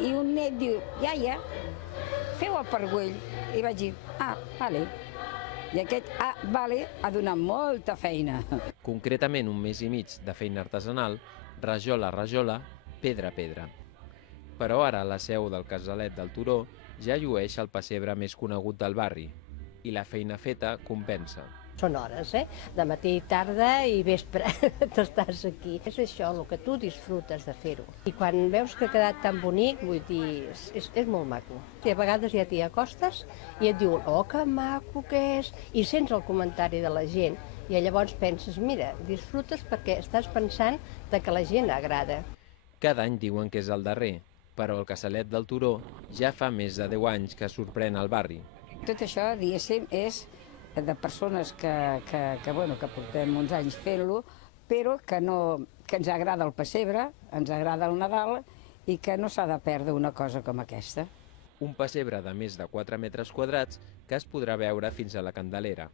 I un net diu, iaia, feu el pargüell. I vaig dir, vale. I aquest vale ha donat molta feina. Concretament un mes i mig de feina artesanal, rajola a rajola, pedra a pedra. Però ara la seu del Casalet del Turó ja llueix el pessebre més conegut del barri i la feina feta compensa. Són hores, de matí, tarda i vespre, t'estàs aquí. És això, el que tu disfrutes de fer-ho. I quan veus que ha quedat tan bonic, vull dir, és molt maco. I a vegades ja t'hi acostes i et diuen, oh, que maco que és, i sents el comentari de la gent. I llavors penses, mira, disfrutes perquè estàs pensant que la gent agrada. Cada any diuen que és el darrer, però el Casalet del Turó ja fa més de 10 anys que sorprèn el barri. Tot això, diguéssim, és de persones que portem uns anys fent-lo, però que ens agrada el pessebre, ens agrada el Nadal i que no s'ha de perdre una cosa com aquesta. Un pessebre de més de 4 metres quadrats que es podrà veure fins a la Candelera.